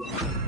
Leviosa!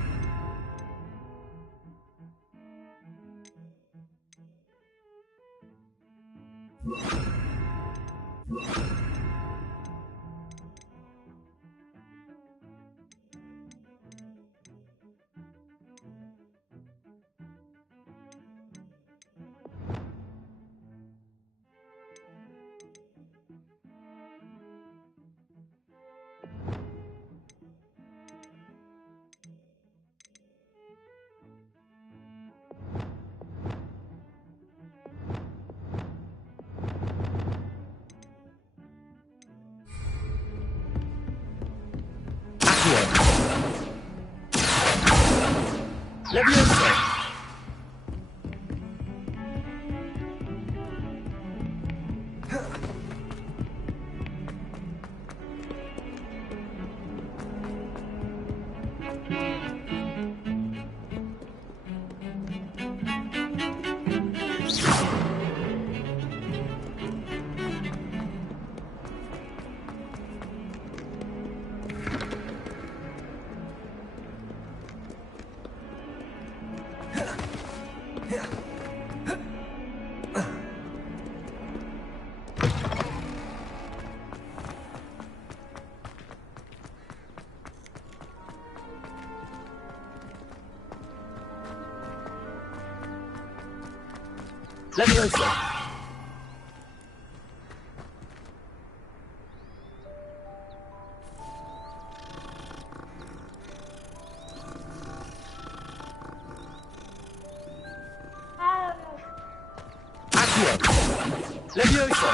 Leviosa! Leviosa!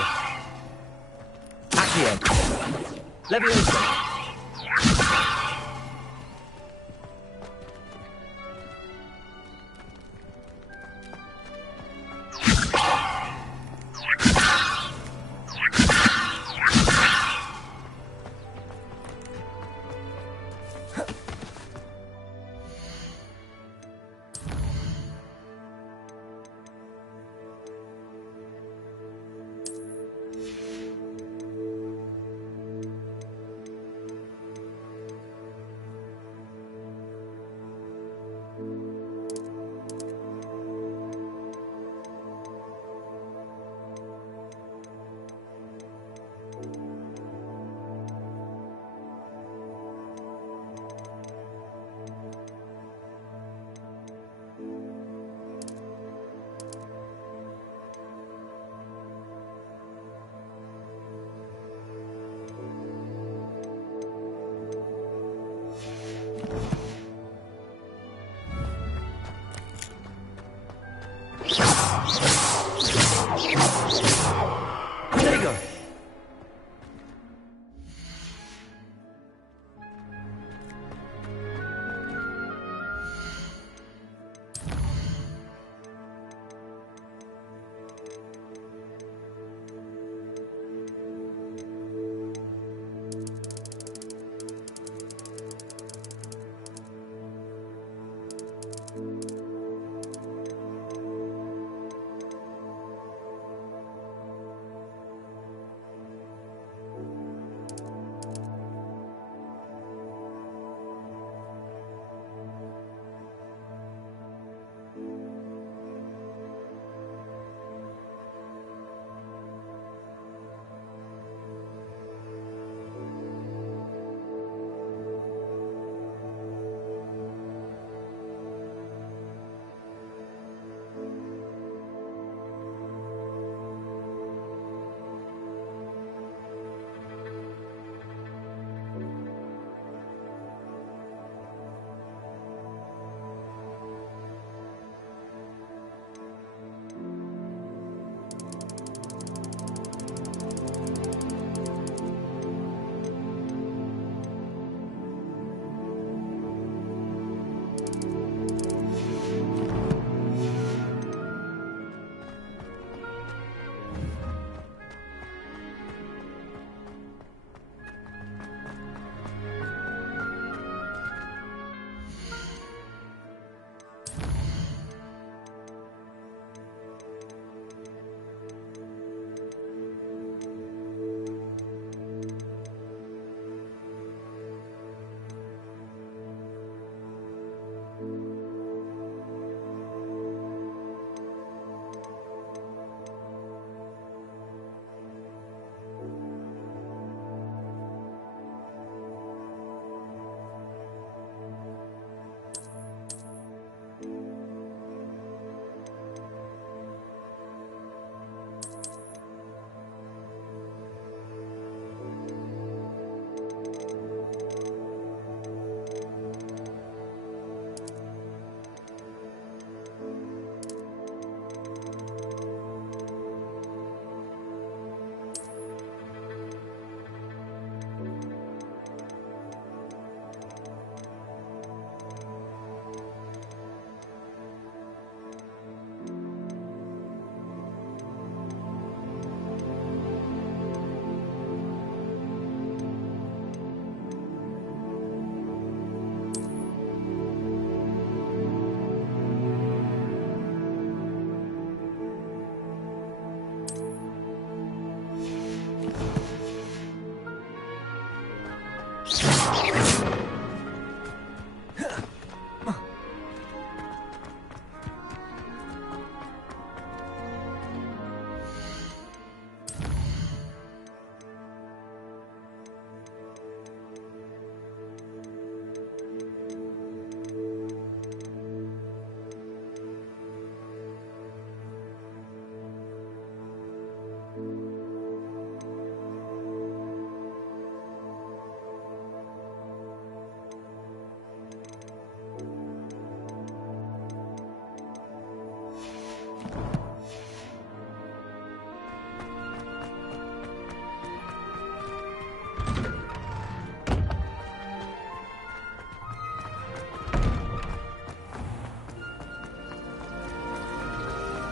Accio! Leviosa!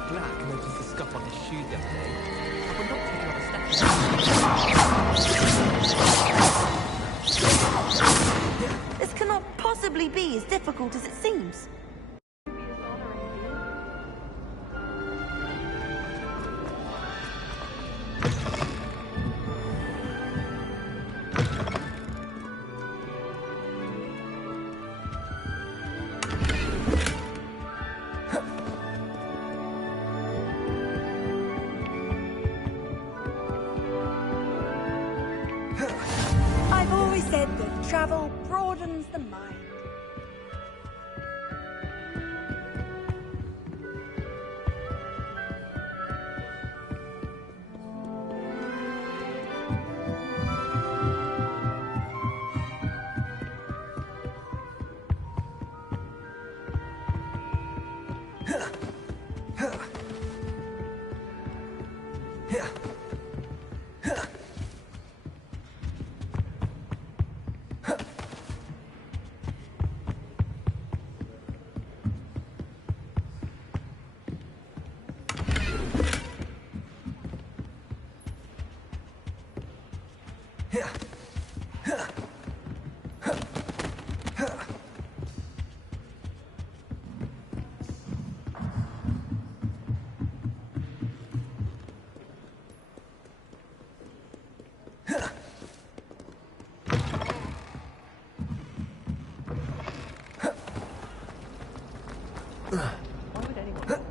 Black noticed the scuff on his shoe the other day. I would not take another step. This cannot possibly be as difficult as it seems. I've always said that travel broadens the mind. Why would anyone?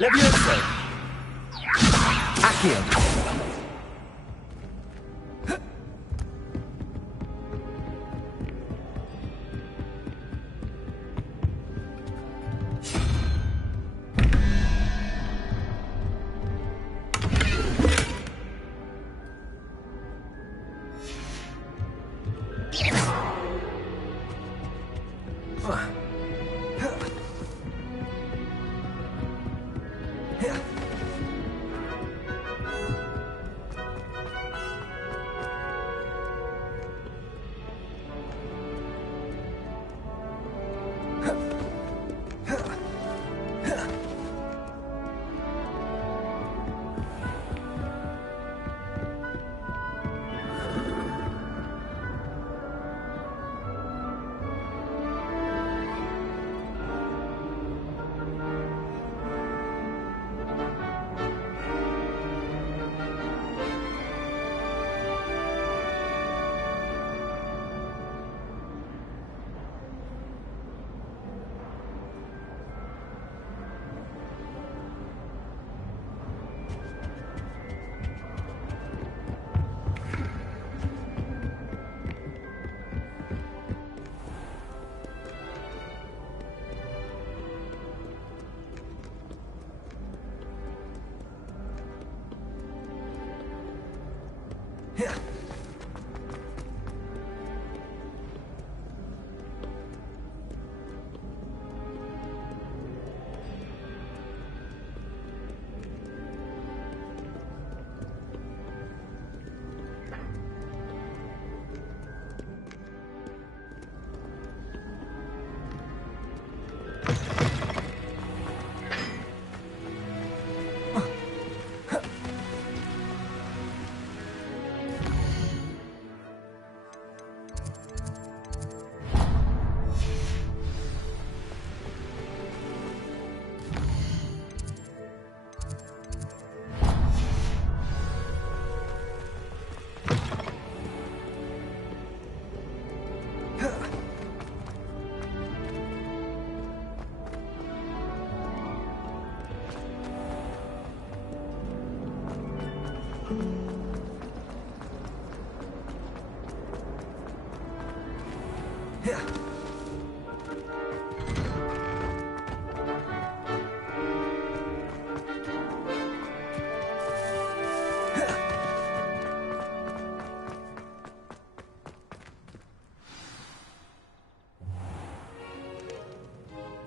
Levioso! Accio!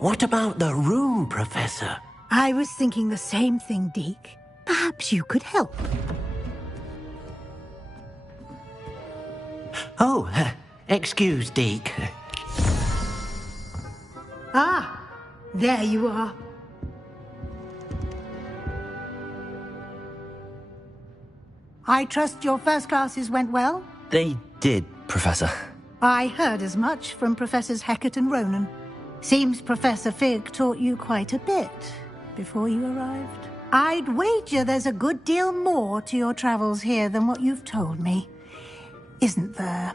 What about the room, Professor? I was thinking the same thing, Deke. Perhaps you could help. Oh, excuse, Deke. Ah, there you are. I trust your first classes went well? They did, Professor. I heard as much from Professors Hecat and Ronan. Seems Professor Fig taught you quite a bit before you arrived. I'd wager there's a good deal more to your travels here than what you've told me. Isn't there?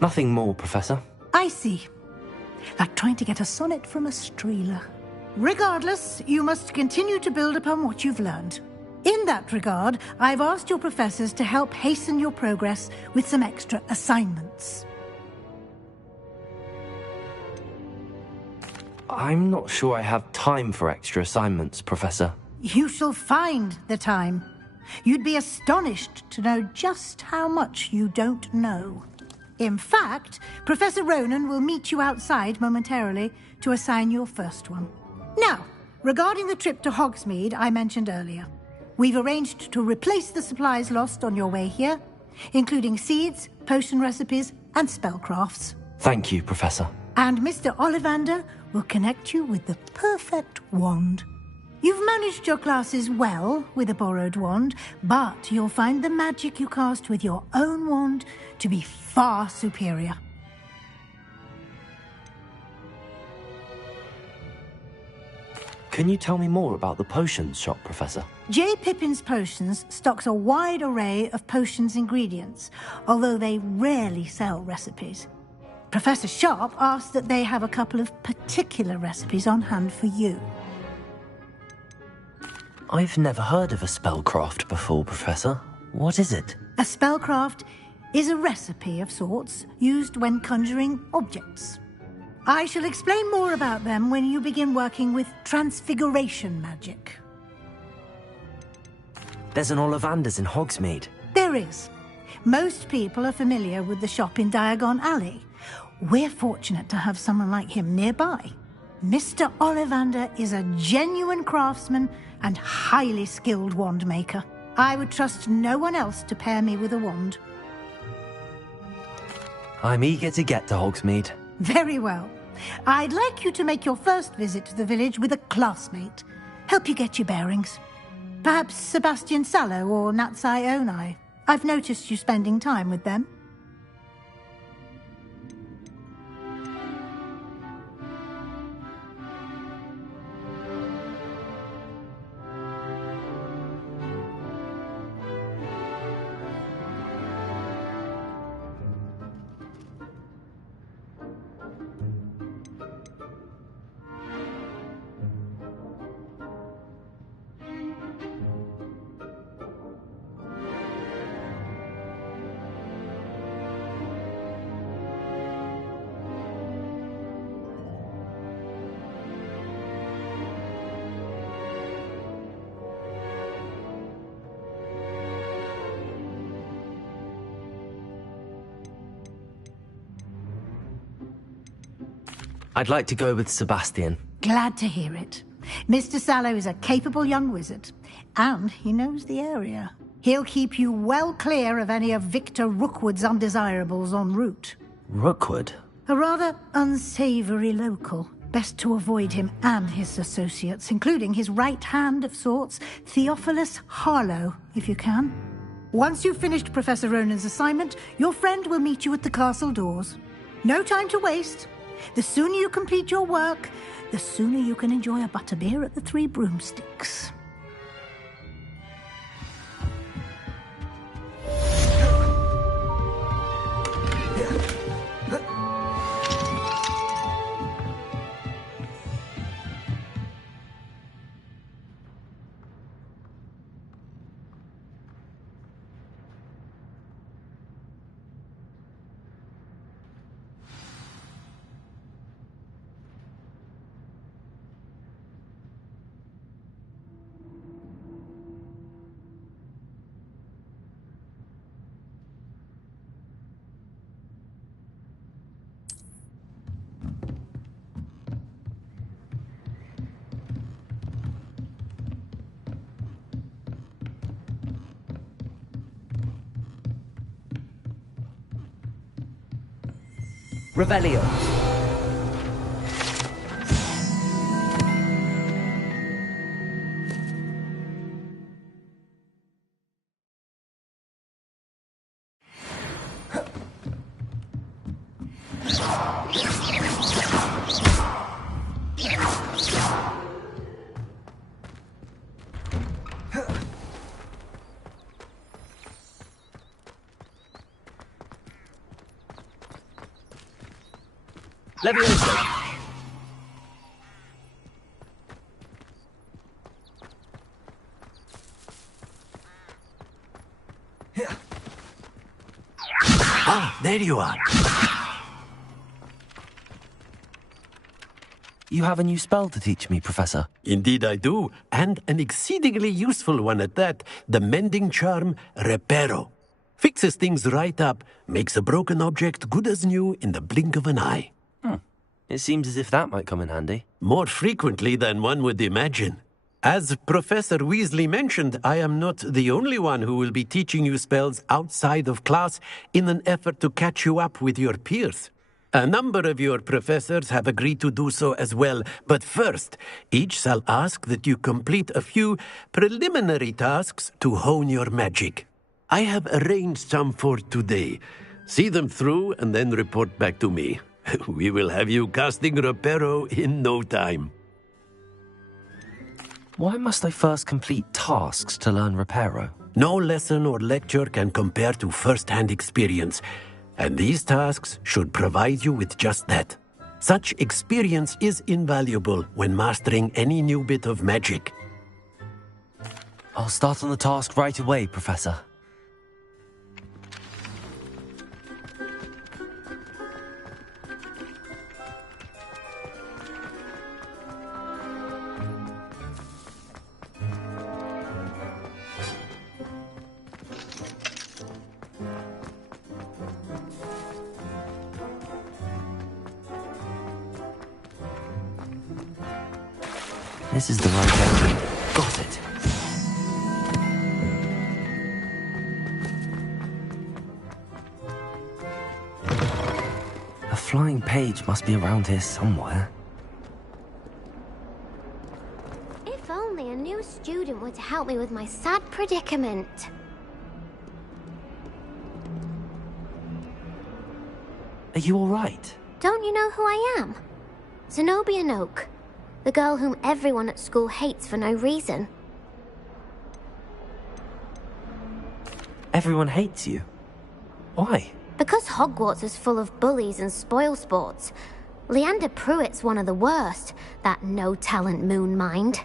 Nothing more, Professor. I see. Like trying to get a sonnet from a streeler. Regardless, you must continue to build upon what you've learned. In that regard, I've asked your professors to help hasten your progress with some extra assignments. I'm not sure I have time for extra assignments, Professor. You shall find the time. You'd be astonished to know just how much you don't know. In fact, Professor Ronan will meet you outside momentarily to assign your first one. Now, regarding the trip to Hogsmeade I mentioned earlier, we've arranged to replace the supplies lost on your way here, including seeds, potion recipes, and spellcrafts. Thank you, Professor. And Mr. Ollivander will connect you with the perfect wand. You've managed your classes well with a borrowed wand, but you'll find the magic you cast with your own wand to be far superior. Can you tell me more about the potions shop, Professor? J. Pippin's Potions stocks a wide array of potions ingredients, although they rarely sell recipes. Professor Sharp asks that they have a couple of particular recipes on hand for you. I've never heard of a spellcraft before, Professor. What is it? A spellcraft is a recipe of sorts used when conjuring objects. I shall explain more about them when you begin working with transfiguration magic. There's an Ollivander's in Hogsmeade. There is. Most people are familiar with the shop in Diagon Alley. We're fortunate to have someone like him nearby. Mr. Ollivander is a genuine craftsman and highly skilled wand maker. I would trust no one else to pair me with a wand. I'm eager to get to Hogsmeade. Very well. I'd like you to make your first visit to the village with a classmate. Help you get your bearings. Perhaps Sebastian Sallow or Natsai Onai. I've noticed you spending time with them. I'd like to go with Sebastian. Glad to hear it. Mr. Sallow is a capable young wizard, and he knows the area. He'll keep you well clear of any of Victor Rookwood's undesirables en route. Rookwood? A rather unsavory local. Best to avoid him and his associates, including his right hand of sorts, Theophilus Harlow, if you can. Once you've finished Professor Ronan's assignment, your friend will meet you at the castle doors. No time to waste. The sooner you complete your work, the sooner you can enjoy a butterbeer at the Three Broomsticks. Revelio. Levioso. Ah, there you are. You have a new spell to teach me, Professor. Indeed I do, and an exceedingly useful one at that. The mending charm, Reparo. Fixes things right up, makes a broken object good as new in the blink of an eye. It seems as if that might come in handy. More frequently than one would imagine. As Professor Weasley mentioned, I am not the only one who will be teaching you spells outside of class in an effort to catch you up with your peers. A number of your professors have agreed to do so as well, but first, each shall ask that you complete a few preliminary tasks to hone your magic. I have arranged some for today. See them through and then report back to me. We will have you casting Reparo in no time. Why must I first complete tasks to learn Reparo? No lesson or lecture can compare to first-hand experience, and these tasks should provide you with just that. Such experience is invaluable when mastering any new bit of magic. I'll start on the task right away, Professor. This is the right ending. Got it. A flying page must be around here somewhere. If only a new student would help me with my sad predicament. Are you all right? Don't you know who I am? Zenobia Noak. The girl whom everyone at school hates for no reason. Everyone hates you. Why? Because Hogwarts is full of bullies and spoilsports. Leander Pruitt's one of the worst, that no-talent moon mind.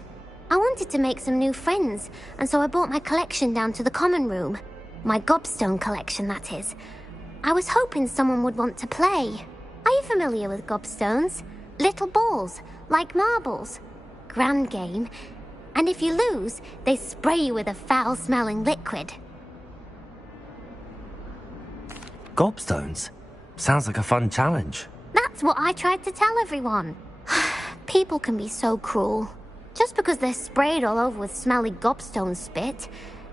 I wanted to make some new friends, and so I brought my collection down to the common room. My gobstone collection, that is. I was hoping someone would want to play. Are you familiar with gobstones? Little balls, like marbles. Grand game. And if you lose, they spray you with a foul-smelling liquid. Gobstones? Sounds like a fun challenge. That's That's what I tried to tell everyone. People can be so cruel. Just because they're sprayed all over with smelly gobstone spit,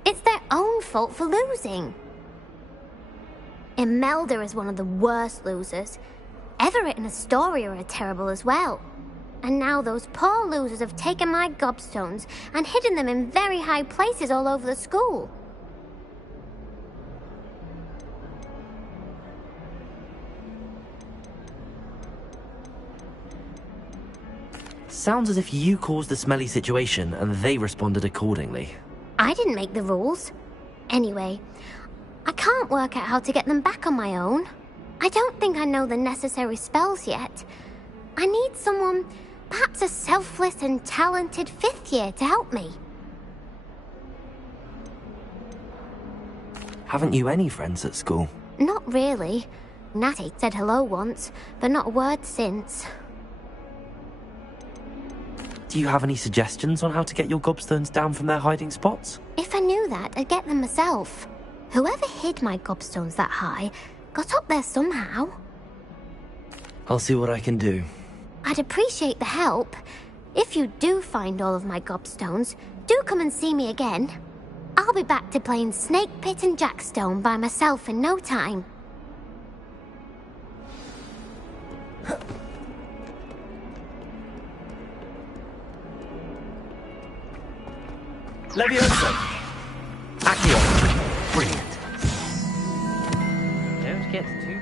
it's their own fault for losing. Imelda is one of the worst losers. Everett and Astoria are terrible as well. And now those poor losers have taken my gobstones and hidden them in very high places all over the school. Sounds as if you caused the smelly situation and they responded accordingly. I didn't make the rules. Anyway, I can't work out how to get them back on my own. I don't think I know the necessary spells yet. I need someone, perhaps a selfless and talented 5th year to help me. Haven't you any friends at school? Not really. Natty said hello once, but not a word since. Do you have any suggestions on how to get your gobstones down from their hiding spots? If I knew that, I'd get them myself. Whoever hid my gobstones that high got up there somehow. I'll see what I can do. I'd appreciate the help. If you do find all of my gobstones, do come and see me again. I'll be back to playing Snake Pit and Jackstone by myself in no time. Levioso! Accio! Brilliant. Don't get too...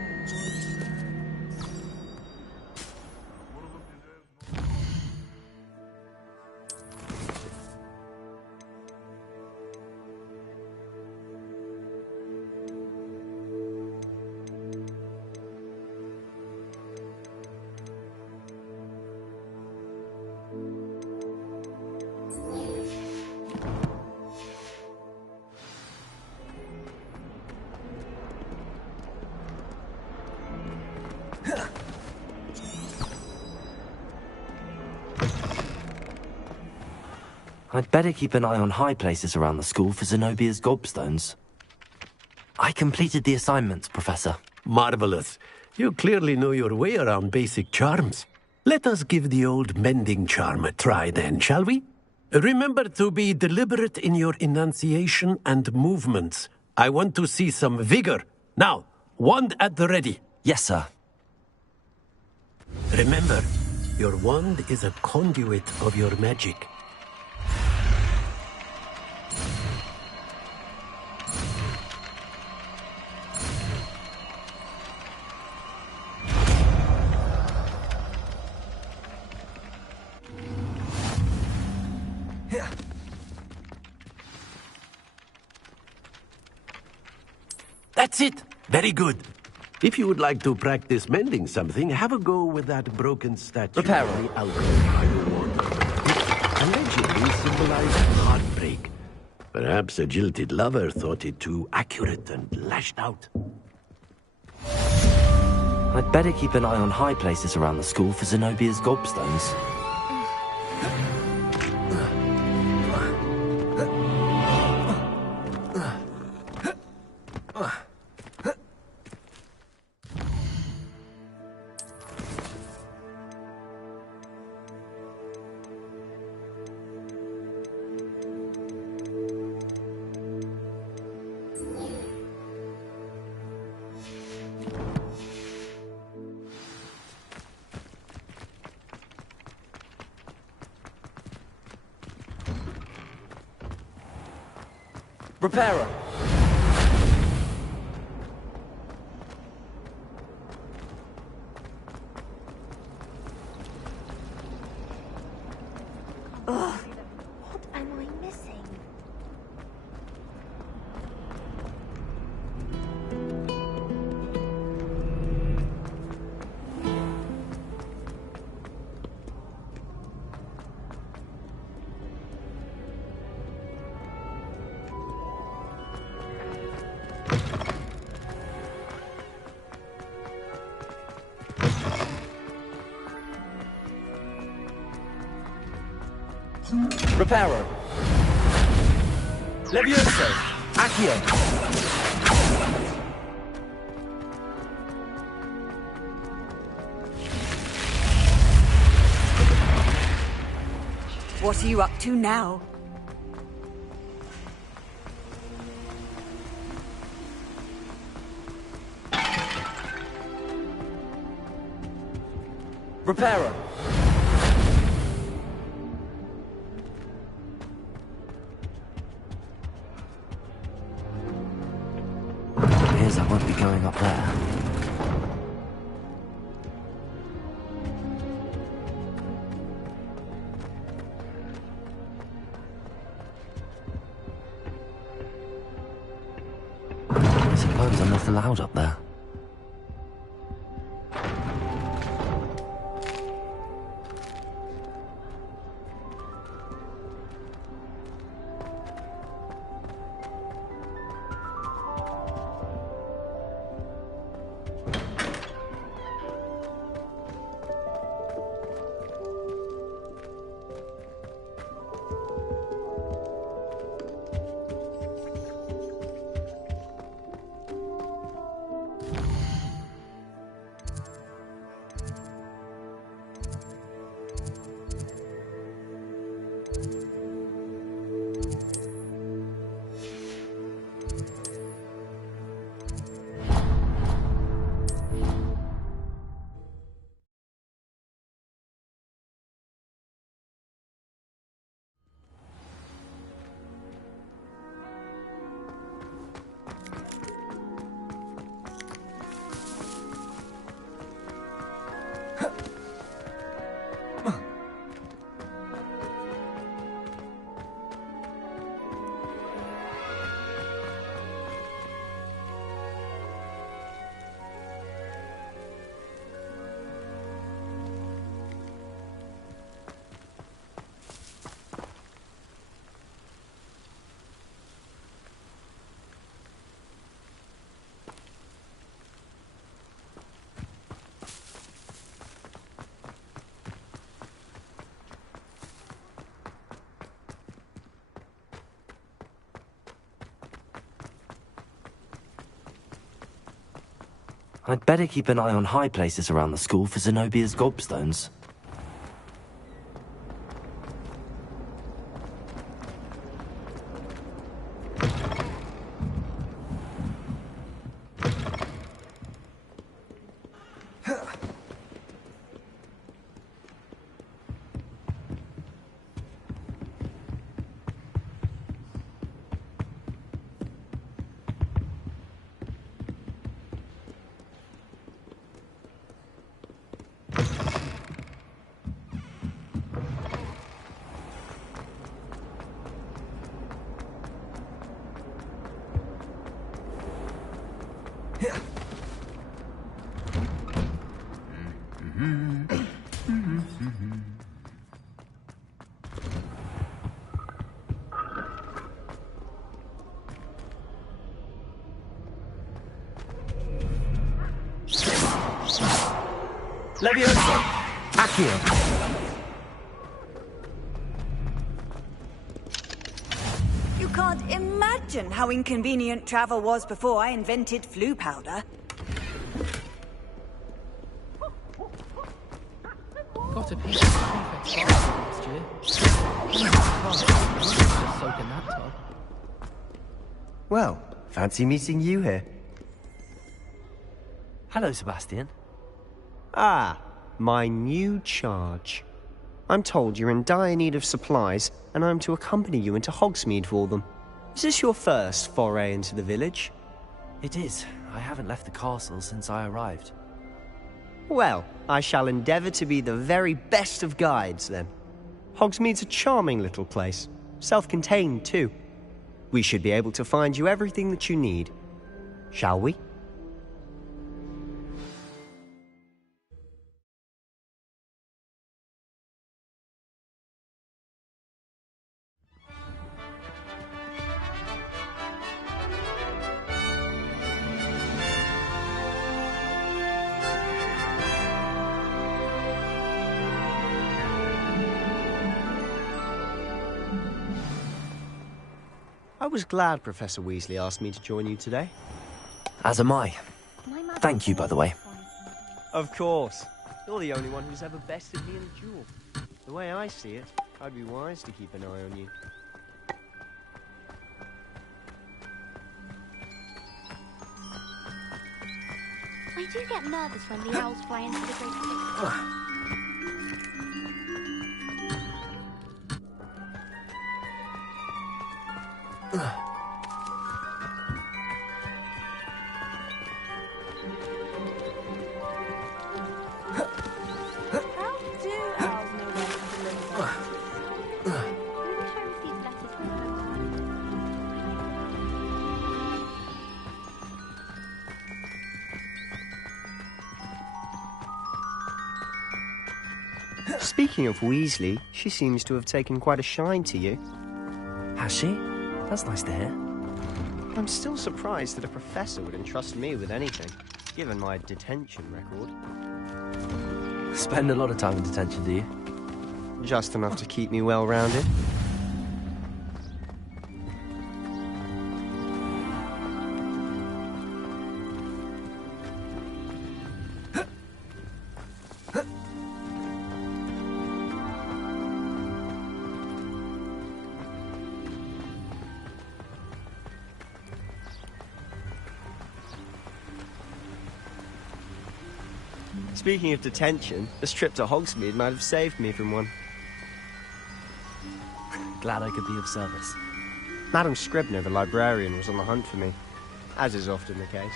I'd better keep an eye on high places around the school for Zenobia's gobstones. I completed the assignments, Professor. Marvelous. You clearly know your way around basic charms. Let us give the old mending charm a try then, shall we? Remember to be deliberate in your enunciation and movements. I want to see some vigor. Now, wand at the ready. Yes, sir. Remember, your wand is a conduit of your magic. That's it. Very good. If you would like to practice mending something, have a go with that broken statue. Repair. on the alcohol wand. It allegedly symbolized heartbreak. Perhaps a jilted lover thought it too accurate and lashed out. I'd better keep an eye on high places around the school for Zenobia's gobstones. Repairer. Ugh, what am I missing? Repairer. Levioso. Accio. What are you up to now? Repairer! Appears I won't be going up there. I suppose I'm not allowed up there. I'd better keep an eye on high places around the school for Zenobia's gobstones. Leviosa! Accio! You can't imagine how inconvenient travel was before I invented flu powder. Got a piece of prefect's next year. Just soak in that tub. Well, fancy meeting you here. Hello, Sebastian. Ah, my new charge. I'm told you're in dire need of supplies, and I'm to accompany you into Hogsmeade for them. Is this your first foray into the village? It is. I haven't left the castle since I arrived. Well, I shall endeavour to be the very best of guides, then. Hogsmeade's a charming little place. Self-contained, too. We should be able to find you everything that you need. Shall we? I was glad Professor Weasley asked me to join you today. As am I. Thank you, by the way. Of course. You're the only one who's ever bested me in a duel. The way I see it, I'd be wise to keep an eye on you. I do get nervous when the owls fly into the great city. How do owls know where to deliver? I wish I received letters from home. Speaking of Weasley, she seems to have taken quite a shine to you. Has she? That's nice to hear. I'm still surprised that a professor would entrust me with anything, given my detention record. Spend a lot of time in detention, do you? Just enough to keep me well-rounded. Speaking of detention, this trip to Hogsmeade might have saved me from one. Glad I could be of service. Madam Scribner, the librarian, was on the hunt for me, as is often the case.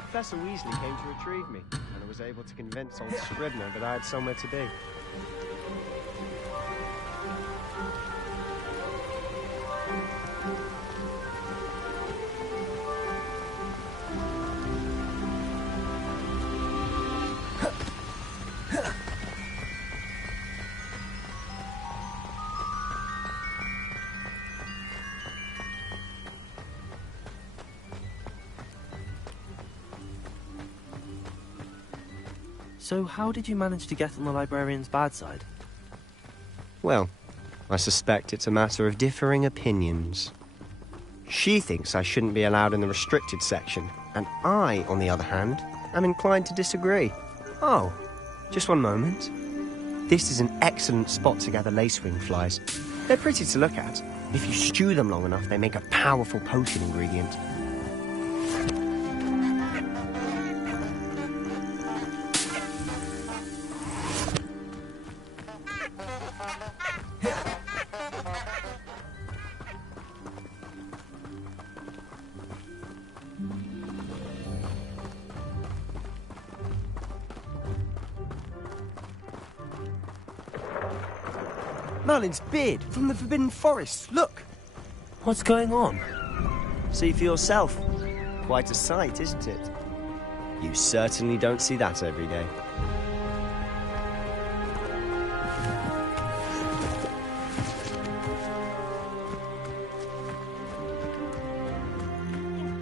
Professor Weasley came to retrieve me, and I was able to convince old Scribner that I had somewhere to be. So how did you manage to get on the librarian's bad side? Well, I suspect it's a matter of differing opinions. She thinks I shouldn't be allowed in the restricted section, and I, on the other hand, am inclined to disagree. Oh, just one moment. This is an excellent spot to gather lacewing flies. They're pretty to look at. If you stew them long enough, they make a powerful potion ingredient. Merlin's beard from the Forbidden Forest. Look! What's going on? See for yourself. Quite a sight, isn't it? You certainly don't see that every day.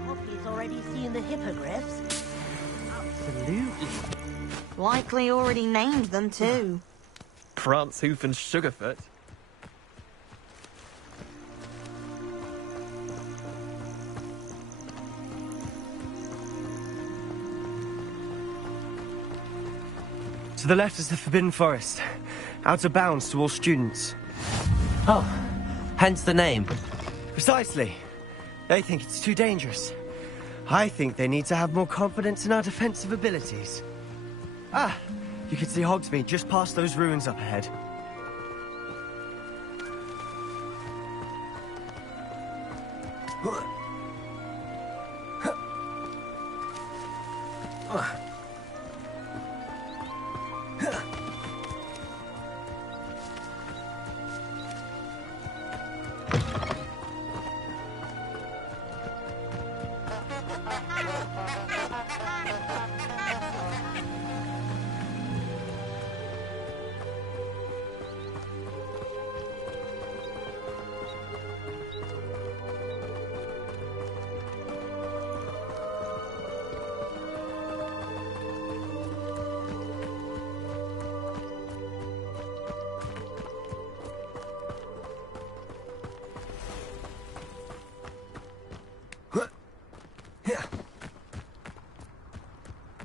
Poppy's already seen the hippogriffs. Absolutely. Likely already named them too. Prance, Hoof and Sugarfoot. To the left is the Forbidden Forest. Out of bounds to all students. Oh, hence the name. Precisely. They think it's too dangerous. I think they need to have more confidence in our defensive abilities. Ah, you can see Hogsmeade just past those ruins up ahead.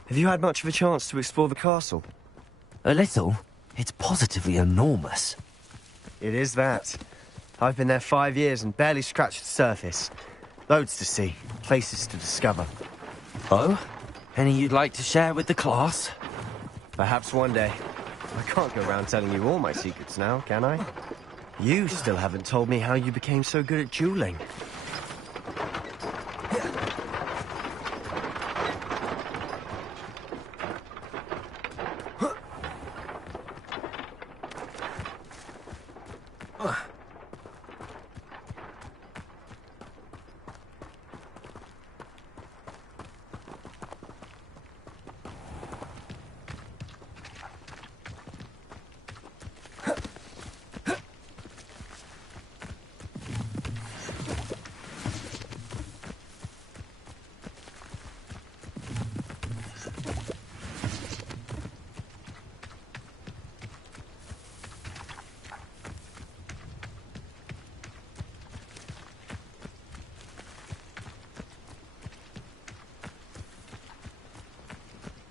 Have you had much of a chance to explore the castle? A little. It's positively enormous. It is that. I've been there 5 years and barely scratched the surface. Loads to see, places to discover. Oh? Any you'd like to share with the class? Perhaps one day. I can't go around telling you all my secrets now, can I? You still haven't told me how you became so good at dueling.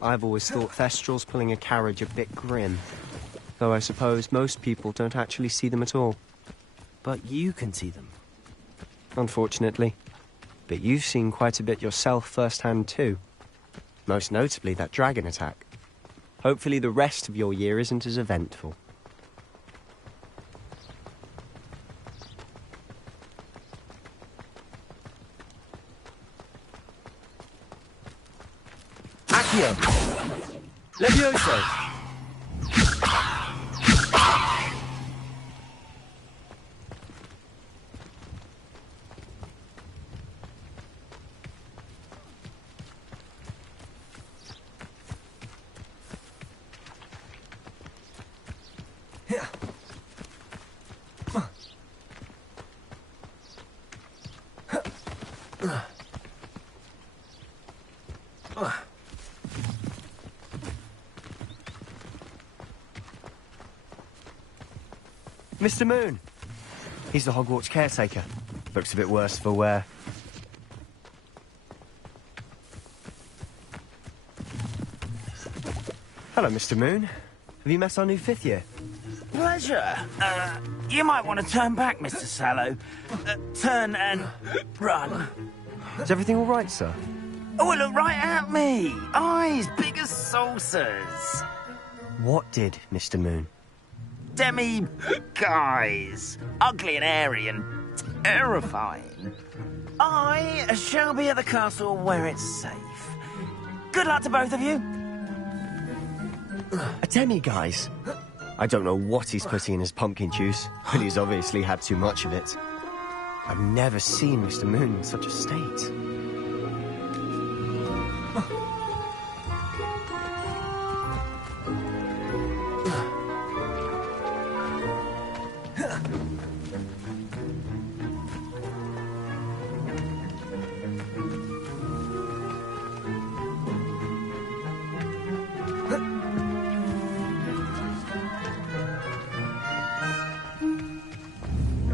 I've always thought Thestrals pulling a carriage a bit grim. Though I suppose most people don't actually see them at all. But you can see them. Unfortunately. But you've seen quite a bit yourself firsthand too. Most notably that dragon attack. Hopefully the rest of your year isn't as eventful. Accio! Levioso! Mr. Moon! He's the Hogwarts caretaker. Looks a bit worse for wear. Hello, Mr. Moon. Have you met our new 5th year? Pleasure. You might want to turn back, Mr. Sallow. Turn and run. Is everything all right, sir? Oh, look right at me. Eyes big as saucers. What did, Mr. Moon? Guys. Ugly and airy and terrifying. I shall be at the castle where it's safe. Good luck to both of you. A demi-guise? I don't know what he's putting in his pumpkin juice, but he's obviously had too much of it. I've never seen Mr. Moon in such a state.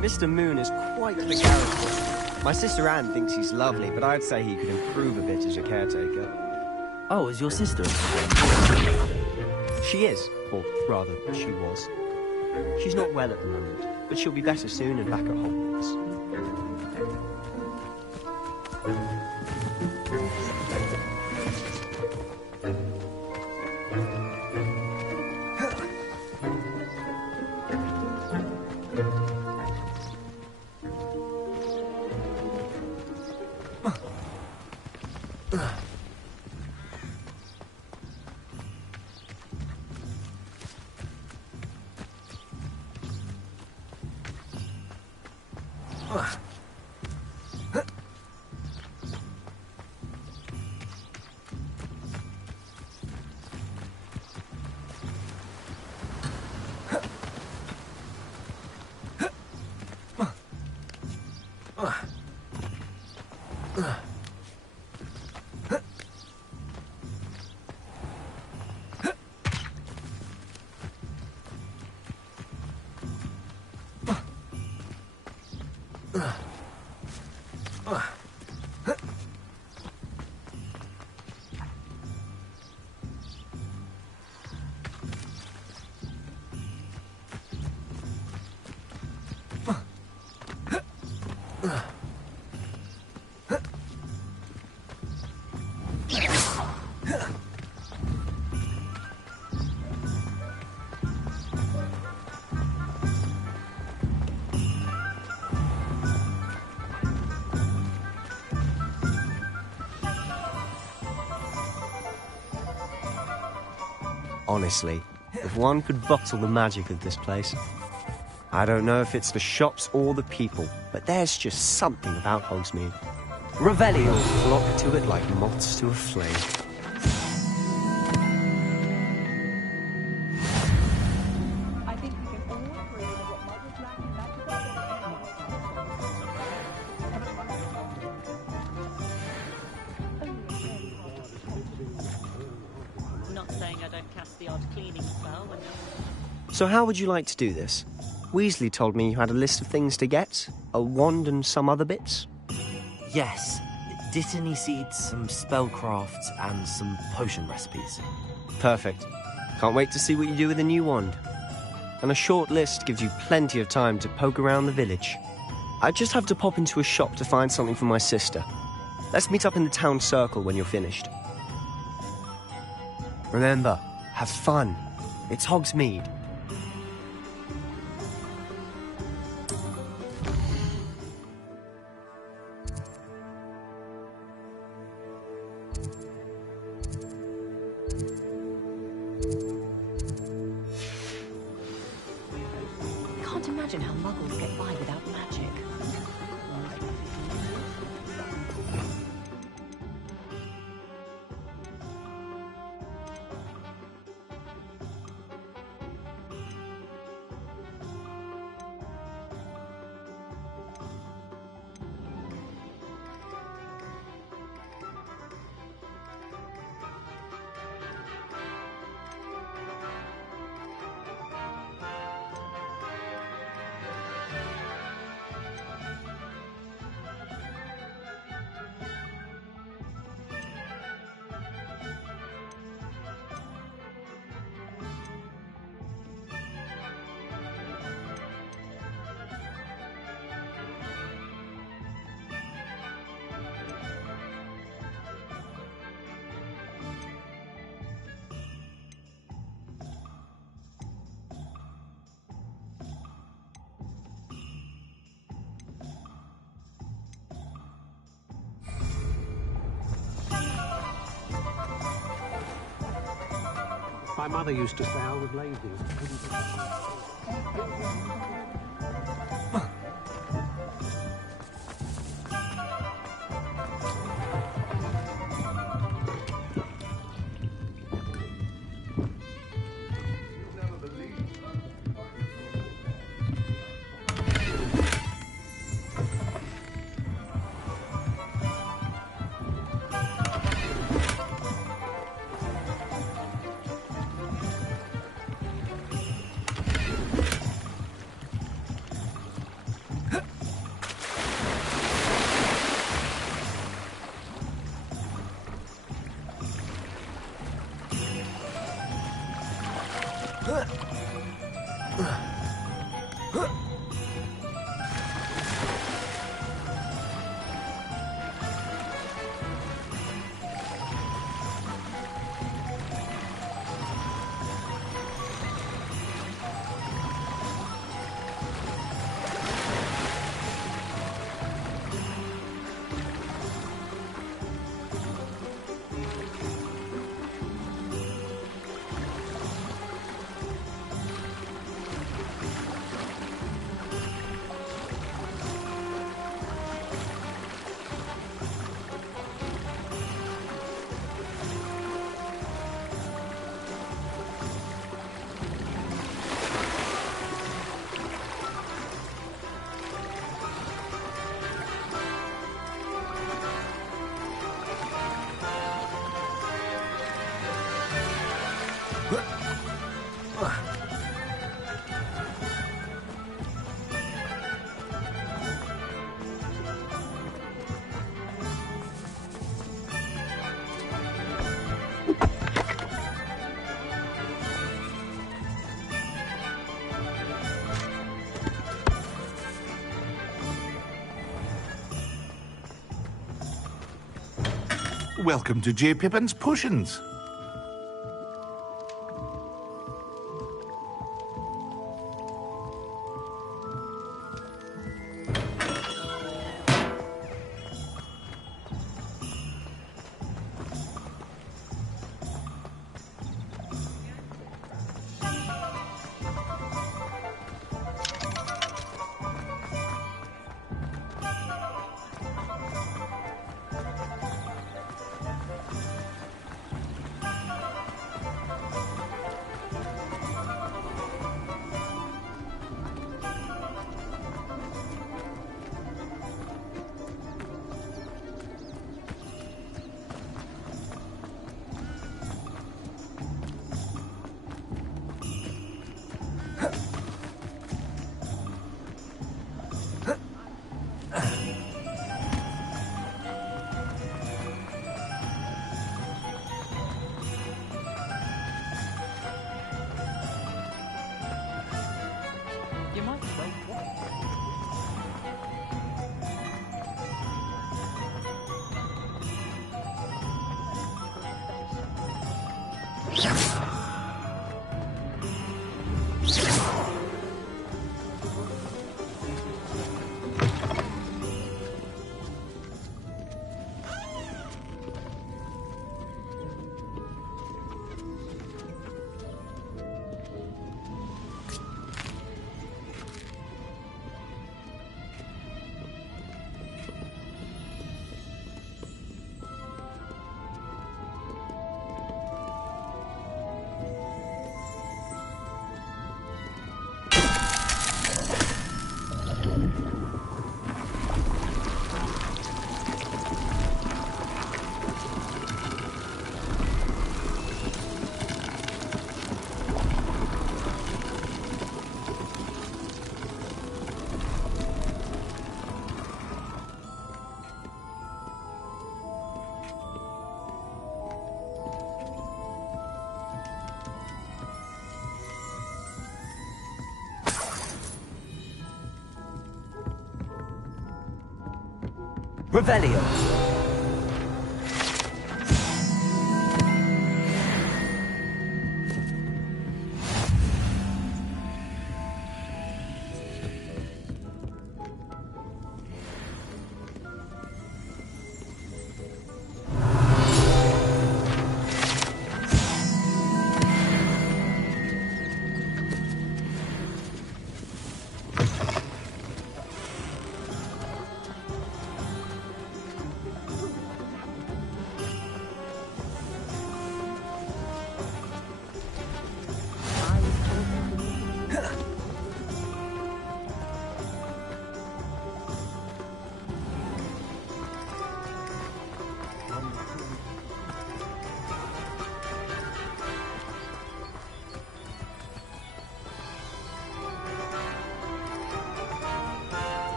Mr. Moon is quite the character. My sister Anne thinks he's lovely, but I'd say he could improve a bit as a caretaker. Oh, is your sister? She is, or rather, she was. She's not well at the moment, but she'll be better soon and back at Hogwarts. Ugh. Honestly, if one could bottle the magic of this place. I don't know if it's the shops or the people, but there's just something about Hogsmeade. Revelio flock to it like moths to a flame. Not saying I don't cast the odd cleaning spell when So how would you like to do this? Weasley told me you had a list of things to get, a wand and some other bits. Yes, Dittany seeds, some spellcrafts, and some potion recipes. Perfect. Can't wait to see what you do with the new wand. And a short list gives you plenty of time to poke around the village. I just have to pop into a shop to find something for my sister. Let's meet up in the town circle when you're finished. Remember, have fun. It's Hogsmeade. can't imagine how muggles get by without magic. My mother used to say I was lazy. Welcome to J. Pippin's Potions. Revelio.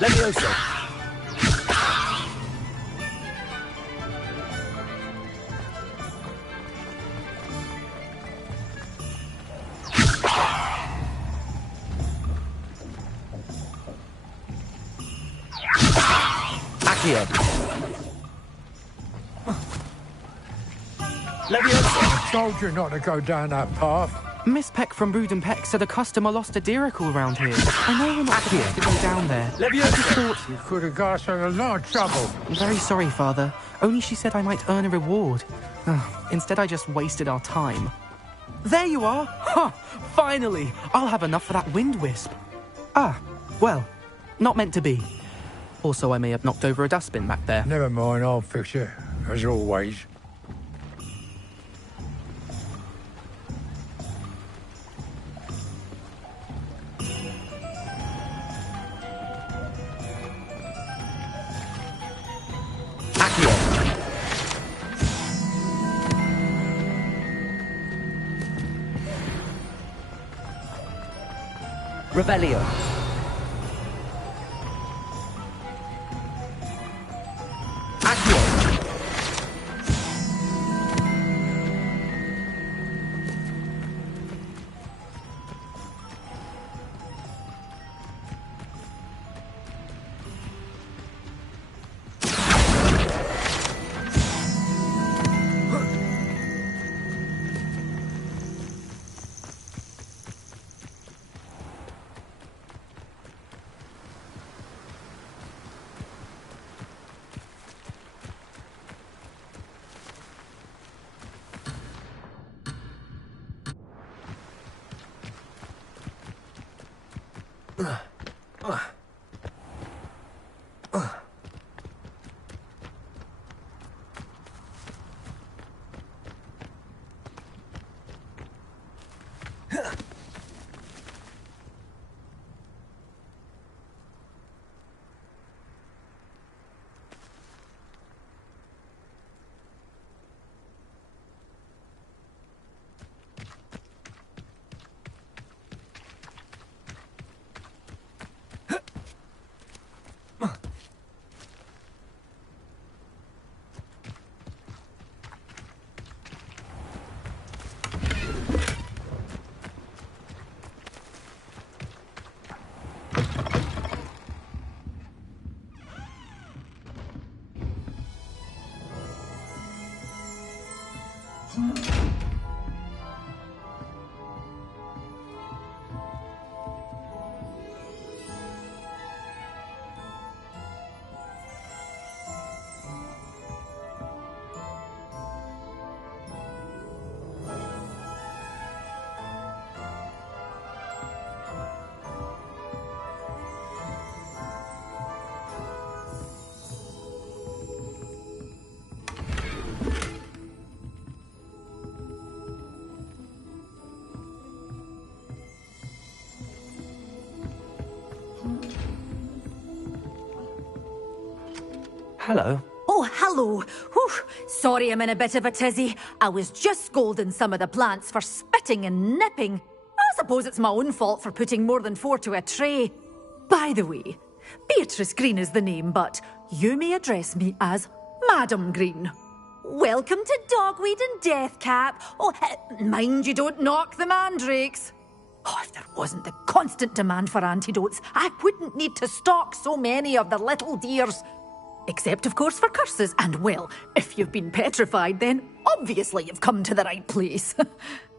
Levioso. Accio. Levioso. I told you not to go down that path. Miss Peck from Brood and Peck said a customer lost a Dirical around here. I know we're not supposed to go down there. Leviosa! You could have got us in a lot of trouble. I'm very sorry, Father. Only she said I might earn a reward. Instead, I just wasted our time. There you are! Ha! Finally! I'll have enough for that wind wisp. Ah, well, not meant to be. Also, I may have knocked over a dustbin back there. Never mind, I'll fix it, as always. Revelio. Accio. Hello. Oh, hello. Whew. Sorry I'm in a bit of a tizzy. I was just scolding some of the plants for spitting and nipping. I suppose it's my own fault for putting more than 4 to a tray. By the way, Beatrice Green is the name, but you may address me as Madam Green. Welcome to Dogweed and Deathcap. Oh, mind you don't knock the mandrakes. Oh, if there wasn't the constant demand for antidotes, I wouldn't need to stock so many of the little dears. Except, of course, for curses. And, well, if you've been petrified, then obviously you've come to the right place.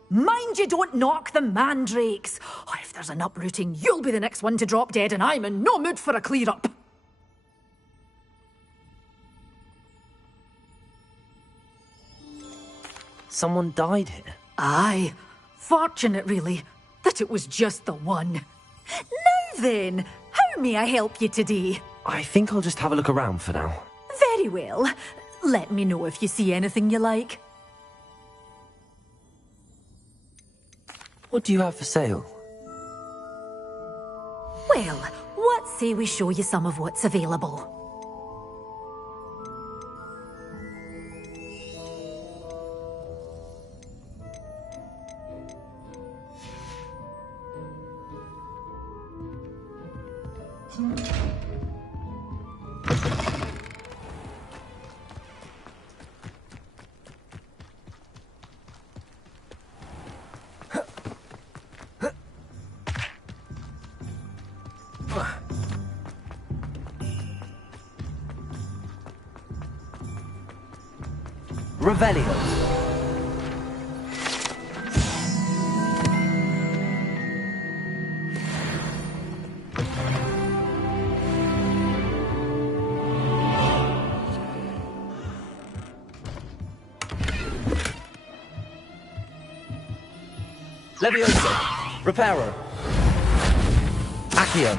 Mind you don't knock the mandrakes. Oh, if there's an uprooting, you'll be the next one to drop dead, and I'm in no mood for a clear-up. Someone died here? Aye. Fortunate, really, that it was just the one. Now then, how may I help you today? I think I'll just have a look around for now. Very well. Let me know if you see anything you like. What do you have for sale? Well, what say we show you some of what's available? Revelio. Levioso. Reparo. Accio.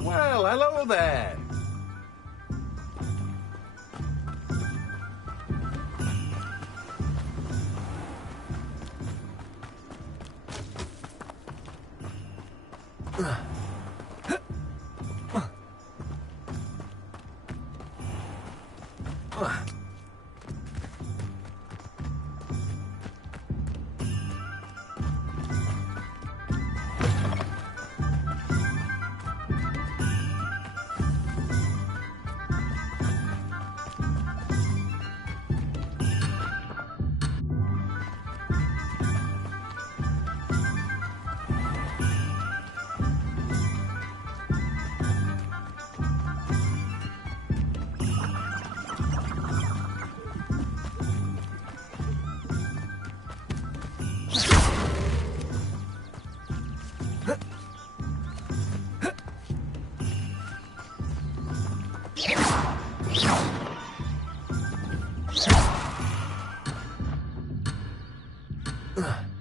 Well, hello there. Ugh.